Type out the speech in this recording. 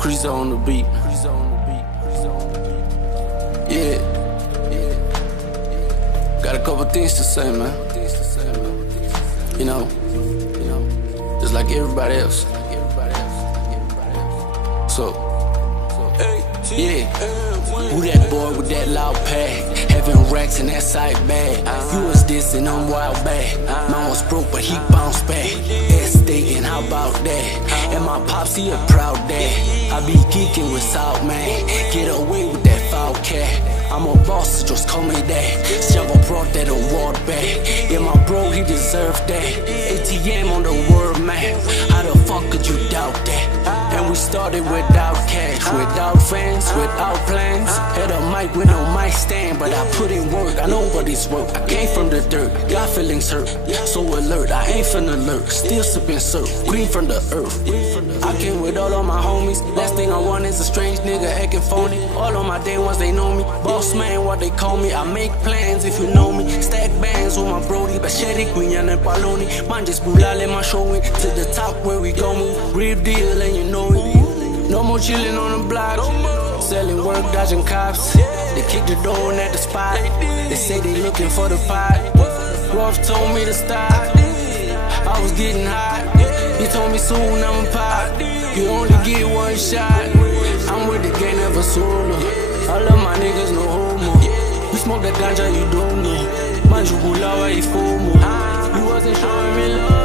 Crease on the beat. Yeah. Got a couple things to say, man. You know, just like everybody else. So, yeah. Who that boy with that loud pad? Having racks in that side bag. You was dissing, I'm wild bad. Mine was broke, but he bounced back. Stating, how about that? And my pops, he a proud dad. I be geeking with South, man. Get away with that foul cat. I'm a boss, so just call me that. Several brought that award back. Yeah, my bro, he deserved that. ATM on the world map. How the fuck could you doubt that? And we started without cash, without fans, without plans. Had a mic with no mic stand, but I put in work. I know what it's worth. I came from the dirt, got feelings hurt. So alert, I ain't finna lurk. Still sipping syrup, green from the earth. I came with all of my homies. Last thing I want is a strange nigga acting phony. All of my day ones, they know me. Boss man, what they call me. I make plans if you know me. Stack bands with my brody. Basheri, Quinyan and Paloni. Man, just bulale my showing. To the top where we going. Real deal and you know it. No more chillin' on the block. Selling work, dodging cops. They kick the door in at the spot. They say they looking for the pot. Ruff told me to stop. I was getting hot. He told me soon I'ma pop. You only get one shot. I'm with the gang, never solo. I love my niggas, no homo. You smoke that ganja, you don't know. Man, you gulawa, you FOMO. You wasn't showing me love.